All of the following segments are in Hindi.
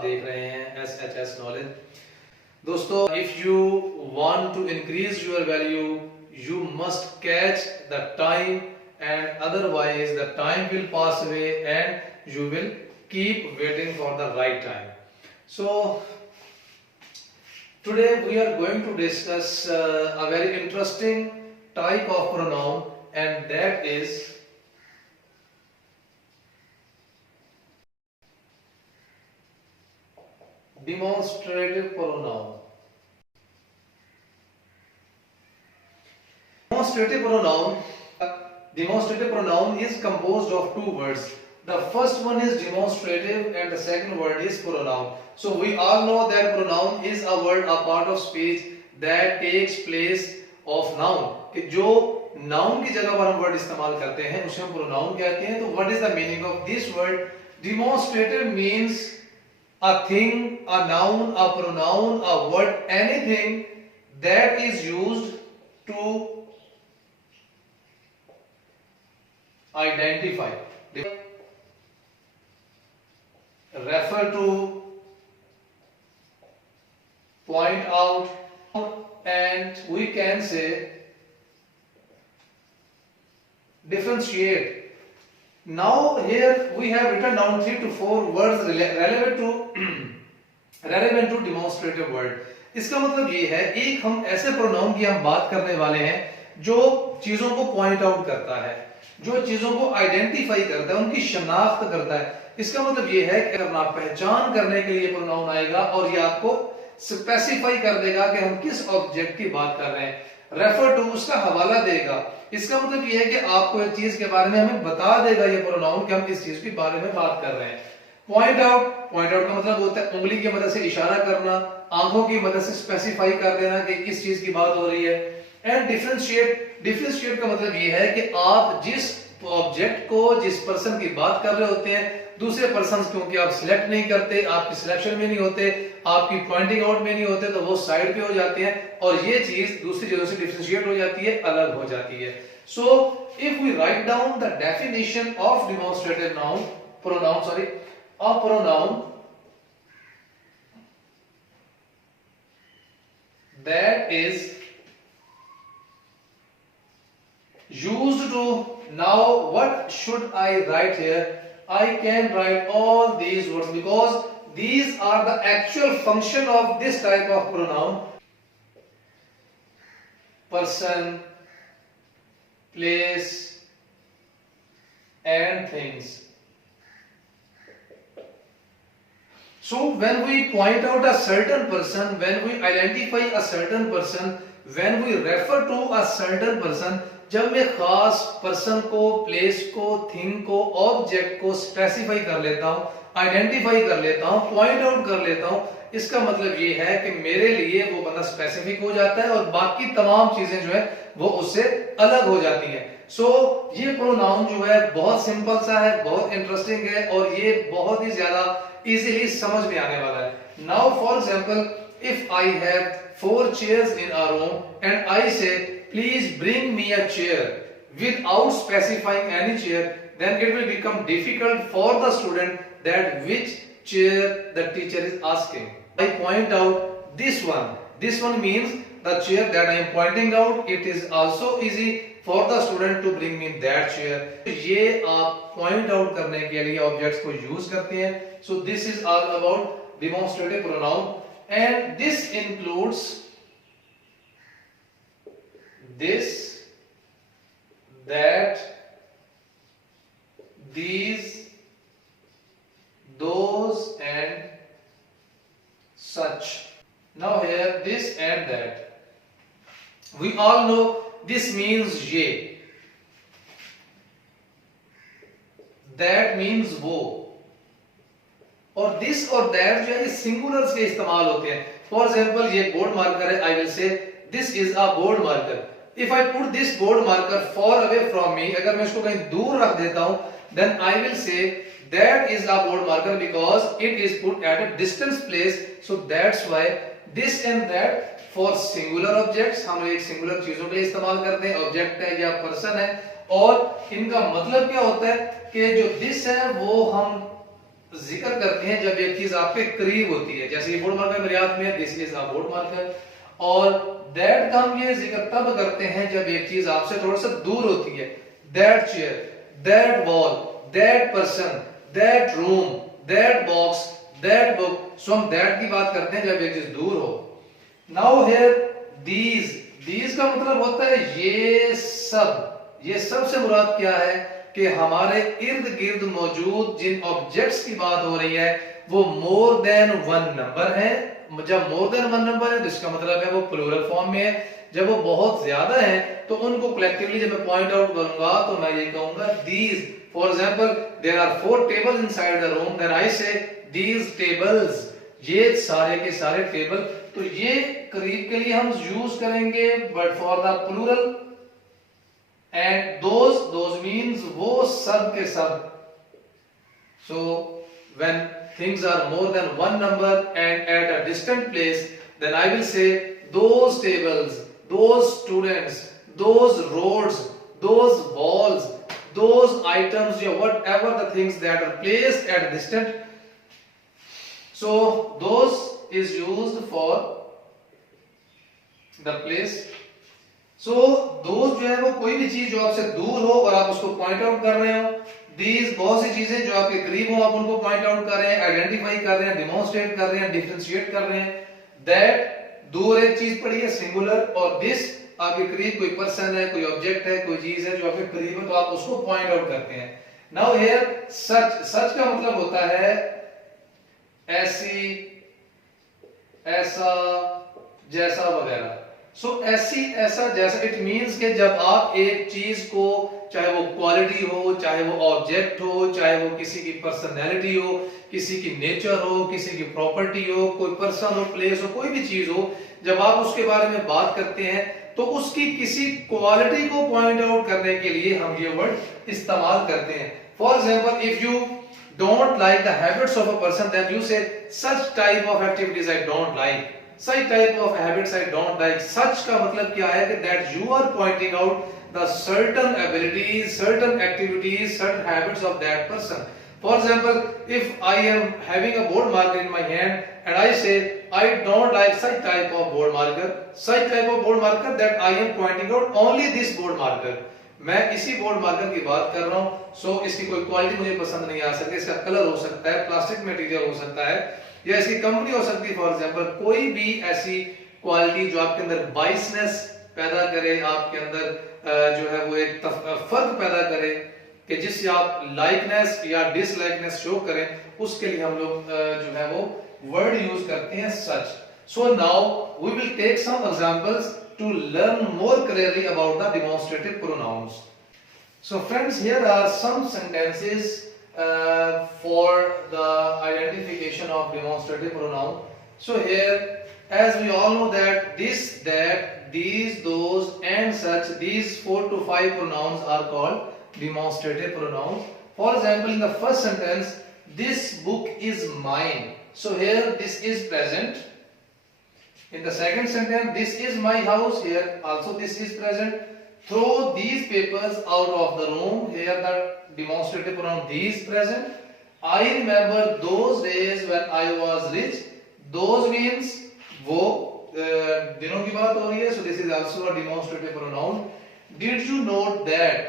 आप देख रहे हैं SHS नॉलेज। दोस्तों, if you want to increase your value you must catch the time and otherwise the time will pass away and you will keep waiting for the right time. So today we are going to discuss a very interesting type of pronoun, and that is demonstrative pronoun. Demonstrative pronoun is composed of two words. The first one is demonstrative and the second word is pronoun. So we all know that pronoun is a word, a part of speech that takes place of noun. कि जो noun की जगह पर हम word इस्तेमाल करते हैं उसे हम pronoun कहते हैं। तो what is the meaning of this word? Demonstrative means a thing, a noun, a pronoun, a word, anything that is used to identify, refer to, point out, and we can say differentiate. Now here we have written down 3 to 4 words relevant to demonstrative word. इसका मतलब ये है, एक हम ऐसे प्रोनाउन की हम बात करने वाले हैं जो चीजों को पॉइंट आउट करता है, जो चीजों को आइडेंटिफाई करता है, उनकी शनाख्त करता है। इसका मतलब ये है कि करना, पहचान करने के लिए प्रोनाउन आएगा और ये आपको स्पेसिफाई कर देगा कि हम किस ऑब्जेक्ट की बात कर रहे हैं। रेफर टू, उसका हवाला देगा। इसका मतलब ये है कि आपको एक चीज के बारे में हमें बता देगा ये प्रोनाउन कि हम किस चीज के बारे में बात कर रहे हैं। पॉइंट आउट, पॉइंट आउट का मतलब होता है उंगली की मदद से इशारा करना, आंखों की मदद से स्पेसिफाई कर देना कि किस चीज की बात हो रही है। एंड डिफरेंशिएट, डिफरेंशिएट का मतलब ये है कि आप जिस ऑब्जेक्ट को, जिस पर्सन की बात कर रहे होते हैं, दूसरे पर्सन क्योंकि आप सिलेक्ट नहीं करते, आपकी सिलेक्शन में नहीं होते, आपकी पॉइंटिंग आउट में नहीं होते, तो वो साइड पे हो जाते हैं और ये चीज दूसरी चीजों से डिफरेंशिएट हो जाती है, अलग हो जाती है। So if we write down the definition of demonstrative noun, pronoun, sorry, a pronoun that is used to, now what should I write here? I can write all these words because these are the actual function of this type of pronoun. Person, place and things. So when we point out a certain person, when we identify a certain person, when we refer to a certain person, जब मैं खास पर्सन को, प्लेस को, थिंग को, ऑब्जेक्ट को स्पेसिफाई कर लेता हूं, आइडेंटिफाई कर लेता हूं, पॉइंट आउट कर लेता हूं, इसका मतलब ये है कि मेरे लिए वो बंदा स्पेसिफिक हो जाता है और बाकी तमाम चीजें जो है वो उससे अलग हो जाती हैं। सो ये प्रोनाउन जो है बहुत सिंपल सा है, बहुत इंटरेस्टिंग है और ये बहुत ही ज्यादा इजीली समझ में आने वाला है। Now for example, if I have 4 chairs in a room and I say please bring me a chair without specifying any chair, then it will become difficult for the student that which chair the teacher is asking. I point out this one. This one means the chair that I am pointing out. It is also easy for the student to bring me that chair. ये आप point out करने के लिए objects को use करते हैं. So this is all about demonstrative pronoun, and this includes this, that, these, those and such. Now here this and that. We all know this means ये, that means वो, और this और that जो है ये सिंगुलर्स के इस्तेमाल होते हैं। फॉर एग्जाम्पल, ये बोर्ड मार्कर है, I will say this is a board marker. If I put this board marker far away from me, अगर मैं इसको कहीं दूर रख देता हूं, then I will say that is a board marker because it is put at a distance place. So that's why this and that for singular objects, हम एक सिंगुलर चीजों के लिए इस्तेमाल करते हैं, ऑब्जेक्ट है या पर्सन है, और इनका मतलब क्या होता है कि जो दिस है वो हम जिक्र करते हैं जब एक चीज आपके करीब होती है, जैसे ये बोर्ड मार्कर मेरे हाथ में है, this is a board marker. और दैट का हम ये जिक्र तब करते हैं जब एक चीज आपसे थोड़ा सा दूर होती है, that chair, that wall, that person, that room, that box, that book. So हम दैट की बात करते हैं जब एक चीज दूर हो। नाउ हियर दीज का मतलब होता है ये सब। ये सब से मुराद क्या है कि हमारे इर्द गिर्द मौजूद जिन ऑब्जेक्ट्स की बात हो रही है वो मोर देन वन नंबर है। जब मोर देन वन नंबर है तो इसका मतलब है वो प्लूरल फॉर्म में है। जब वो बहुत ज्यादा है तो उनको कलेक्टिवली जब मैं पॉइंट आउट करूंगा तो मैं ये कहूंगा these. For example there are 4 tables inside the room, then I say these tables, ये सारे के सारे टेबल। तो ये करीब के लिए हम यूज करेंगे, but for the plural and those means वो सब के सब। So when things are more than one number and at a distant place, then I will say those tables, those students, those roads, those walls, those items, yeah, whatever the things that are placed at a distant. So those is used for the place. So those जो है वो कोई भी चीज जो आपसे दूर हो और आप उसको पॉइंट आउट कर रहे हो। These बहुत सी चीजें जो आपके करीब हो आप उनको पॉइंट आउट कर रहे हैं, आइडेंटिफाई कर रहे हैं, डिमोन्स्ट्रेट कर रहे हैं, डिफरेंशिएट कर रहे हैं। दैट दूर एक चीज पड़ी है सिंगुलर, और दिस आपके करीब कोई पर्सन है, कोई ऑब्जेक्ट है, कोई चीज है जो आपके करीब है तो आप उसको पॉइंट आउट करते हैं। नाउ हियर सच का मतलब होता है ऐसी, ऐसा, जैसा वगैरह। सो ऐसी, ऐसा, जैसा, इट मींस कि जब आप एक चीज को, चाहे वो क्वालिटी हो, चाहे वो ऑब्जेक्ट हो, चाहे वो किसी की पर्सनैलिटी हो, किसी की नेचर हो, किसी की प्रॉपर्टी हो, कोई पर्सन हो, प्लेस हो, कोई भी चीज हो, जब आप उसके बारे में बात करते हैं तो उसकी किसी क्वालिटी को पॉइंट आउट करने के लिए हम ये वर्ड इस्तेमाल करते हैं। For example if you don't like the habits of a person, then you say such type of activities I don't like, such type of habits I don't like। such का मतलब क्या है कि that you are pointing out the certain abilities, certain activities, certain habits of that person। For example, if I am having a board marker in my hand and I say I don't like such type of board marker, such type of board marker, that I am pointing out only this board marker। मैं इसी बोर्ड मार्कर की बात कर रहा हूं। सो इसकी कोई क्वालिटी मुझे पसंद नहीं आ सकती, इसका कलर हो सकता है, प्लास्टिक मटेरियल हो सकता है, या इसकी कंपनी हो सकती है। फॉर एग्जांपल कोई भी ऐसी क्वालिटी जो आपके अंदर बाइसनेस पैदा करे, आपके अंदर जो है वो एक फर्क पैदा करे कि जिससे आप लाइकनेस या डिसलाइकनेस शो करें, उसके लिए हम लोग जो है वो वर्ड यूज करते हैं such. So now we will take some examples to learn more clearly about the demonstrative pronouns। So friends, here are some sentences for the identification of demonstrative pronoun। So here, as we all know that this, that, these, those and such, these 4 to 5 pronouns are called demonstrative pronouns। For example, in the first sentence, this book is mine, so here this is present। In the second sentence, this is my house, here also this is present। Throw these papers out of the room, here the demonstrative pronoun these present। I remember those days when I was rich, those means वो दिनों की बात हो रही है, so this is also a demonstrative pronoun। Did you note that,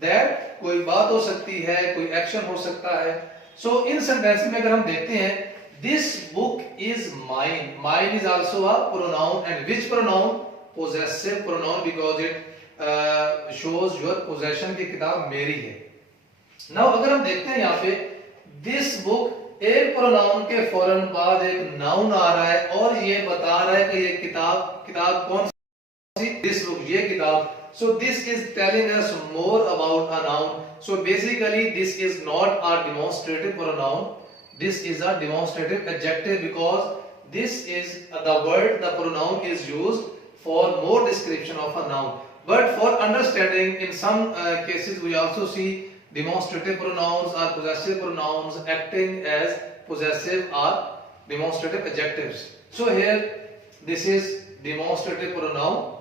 that कोई बात हो सकती है, कोई एक्शन हो सकता है। So इन सेंटेंस में अगर हम देखते हैं, this book is mine, mine is also a pronoun, and which pronoun? Possessive pronoun, because it shows your possession की किताब मेरी है। Now अगर हम देखते हैं यहाँ पे this book, एक pronoun के फौरन बाद एक noun आ रहा है और ये बता रहा है कि ये किताब कौन सी, this book, ये किताब। So this is telling us more about a noun। So basically this is not a demonstrative pronoun, this is a demonstrative adjective, because this is the word, the pronoun is used for more description of a noun। But for understanding, in some cases we also see demonstrative pronouns or possessive pronouns acting as possessive or demonstrative adjectives। So here this is demonstrative pronoun,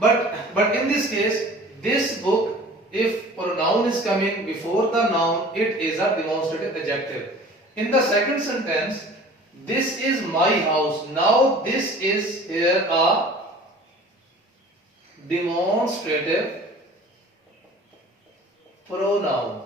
but in this case this book if pronoun is coming before the noun, it is a demonstrative adjective. In the second sentence, this is my house. Now this is here a demonstrative pronoun.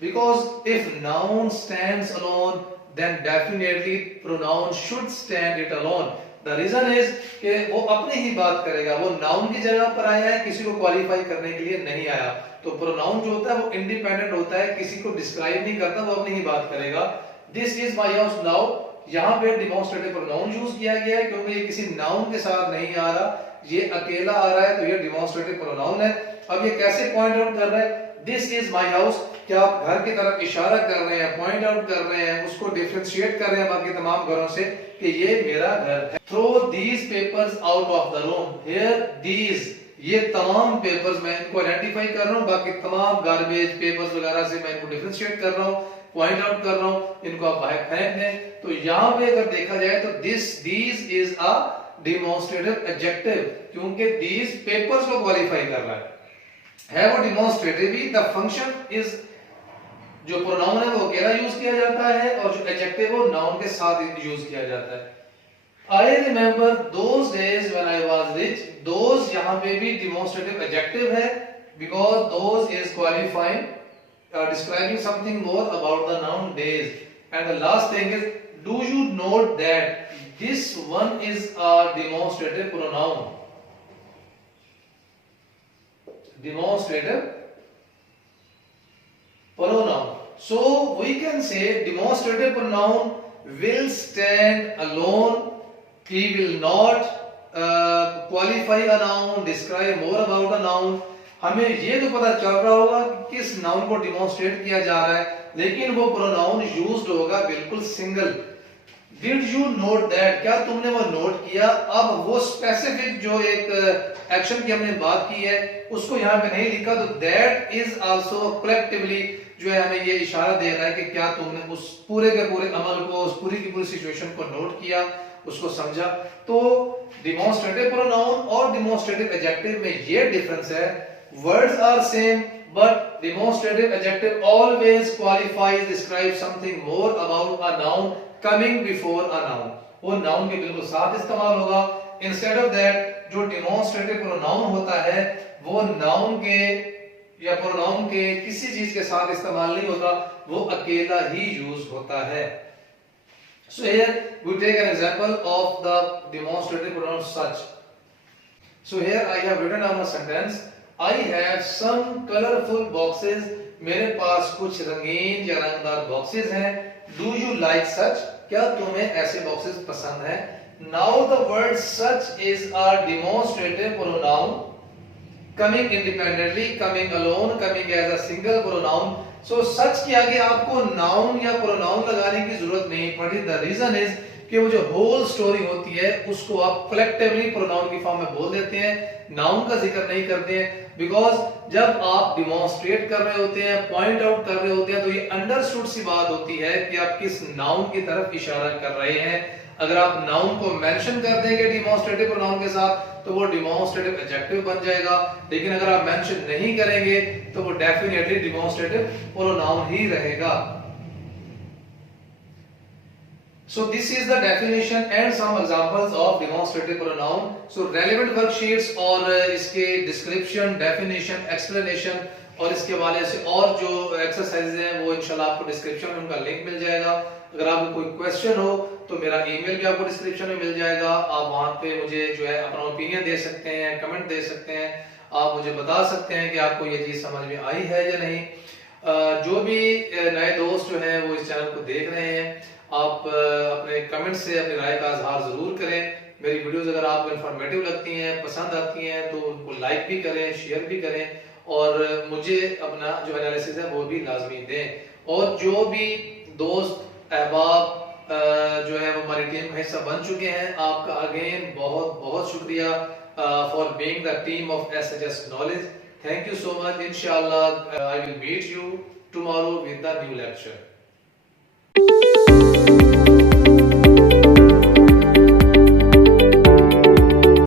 Because if noun stands alone, then definitely pronoun should stand it alone. The reason is कि वो अपनी ही बात करेगा, वो नाउन की जगह पर आया है, किसी को क्वालिफाई करने के लिए नहीं आया. तो प्रोनाउन जो होता है वो इंडिपेंडेंट होता है, किसी को डिस्क्राइब नहीं करता, वो अपनी ही बात करेगा. This is my house now, यहाँ पे डिमॉन्स्ट्रेटिव प्रोनाउन यूज किया गया है क्योंकि ये किसी नाउन के साथ नहीं आ रहा, ये अकेला आ रहा है, तो ये डिमॉन्स्ट्रेटिव प्रोनाउन है. अब ये कैसे पॉइंट आउट कर रहा है? This is my house. क्या आप घर की तरफ इशारा कर रहे हैं, पॉइंट आउट कर रहे हैं, उसको डिफरेंशिएट कर रहे हैं बाकी तमाम घरों से कि ये मेरा घर है. Throw these papers out of the room. Here these, ये तमाम पेपर्स मैं इनको आइडेंटिफाई कर रहा हूँ, बाकी तमाम गार्बेज पेपर्स वगैरह से मैं इनको डिफरेंशिएट कर रहा हूँ, पॉइंट आउट कर रहा हूँ, इनको आप बाहर फेंक दें. तो यहाँ पे अगर देखा जाए तो these is a demonstrative adjective, क्योंकि दीज पेपर्स को क्वालिफाई कर रहा है वो demonstrative he. The function is, जो प्रोनाउन है वो अकेला यूज किया जाता है और जो एडजेक्टिव वो नाउन के साथ यूज किया जाता है. I remember those days when I was rich. Those यहाँ पे भी demonstrative adjective है because those is qualifying, describing something more about the noun days. And the last thing is, do you note that this one is a demonstrative pronoun? Demonstrative pronoun. So we can say demonstrative pronoun will stand alone. He will not qualify a noun, describe more about a noun. हमें ये तो पता चल रहा होगा कि किस नाउन को डिमॉन्स्ट्रेट किया जा रहा है, लेकिन वो प्रोनाउन यूज्ड होगा बिल्कुल single. Did you note that? क्या तुमने वो नोट किया? अब वो स्पेसिफिक जो एक एक्शन की हमने बात की है उसको यहाँ पे नहीं लिखा, तो that is also collectively जो है हमें ये इशारा दे रहा है कि क्या तुमने उस पूरे के पूरे अमल को, उस पूरी की पूरी सिचुएशन को नोट किया, उसको समझा. तो डिमॉन्स्ट्रेटिव प्रोनाउन और डिमॉन्स्ट्रेटिव एडजेक्टिव में ये डिफरेंस है. Words are same but demonstrative adjective always qualifies, describe something more about a noun coming before a noun. वो नाउन के बिल्कुल साथ इस्तेमाल होगा. इंस्टेड ऑफ दैट जो डिमॉन्स्ट्रेटिव प्रोनाउन होता है वो नाउन के या प्रोनाउन के किसी चीज के साथ इस्तेमाल नहीं होता, वो अकेला ही यूज होता है. So here we take an example of the demonstrative pronoun such. So here I have written down a sentence. I have some colorful boxes. मेरे पास कुछ रंगीन या रंगदार बॉक्सेस हैं. Do you like such? क्या तुम्हें ऐसे बॉक्सेस पसंद हैं? Now the word such is a demonstrative pronoun, coming independently, coming alone, coming as a single pronoun. So सच के आगे आपको नाउन या प्रोनाउन लगाने की जरूरत नहीं पड़ी. द रीजन इज कि वो जो होल स्टोरी होती है उसको आप कलेक्टिवली प्रोनाउन की फॉर्म में बोल देते हैं, नाउन का जिक्र नहीं करते हैं. बिकॉज जब आप डिमॉन्स्ट्रेट कर रहे होते हैं, पॉइंट आउट कर रहे होते हैं, तो ये अंडरस्टूड सी बात होती है कि आप किस नाउन की तरफ इशारा कर रहे हैं. अगर आप नाउन को मेंशन कर देंगे डिमॉन्स्ट्रेटिव प्रोनाउन के साथ तो वो डिमॉन्स्ट्रेटिव एडजेक्टिव बन जाएगा, लेकिन अगर आप मेंशन नहीं करेंगे तो वो डेफिनेटली डिमॉन्स्ट्रेटिव प्रोनाउन ही रहेगा. So this is the definition and some examples of demonstrative pronoun. So relevant worksheets और इसके description, definition, explanation और इसके वाले से और जो एक्सरसाइजेज हैं वो इंशाल्लाह आपको डिस्क्रिप्शन में उनका लिंक मिल जाएगा. अगर आपको कोई क्वेश्चन हो तो मेरा ईमेल भी आपको डिस्क्रिप्शन में मिल जाएगा. आप वहां पे मुझे जो है अपना ओपिनियन दे सकते हैं, कमेंट दे सकते हैं, आप मुझे बता सकते हैं कि आपको ये चीज समझ में आई है या नहीं. जो भी नए दोस्त जो हैं वो इस चैनल को देख रहे हैं, आप अपने कमेंट से अपनी राय का इजहार जरूर करें. मेरी वीडियोस अगर आपको इंफॉर्मेटिव लगती हैं, पसंद आती हैं तो उनको लाइक भी करें, शेयर भी करें और मुझे अपना जो एनालिसिस है वो भी लाजमी दें. और जो भी दोस्त अहबाब जो है वो हमारी टीम का हिस्सा बन चुके हैं, आपका अगेन बहुत बहुत शुक्रिया for being the team of SHS knowledge. Thank you so much. इंशाल्लाह I will meet you tomorrow with the new lecture.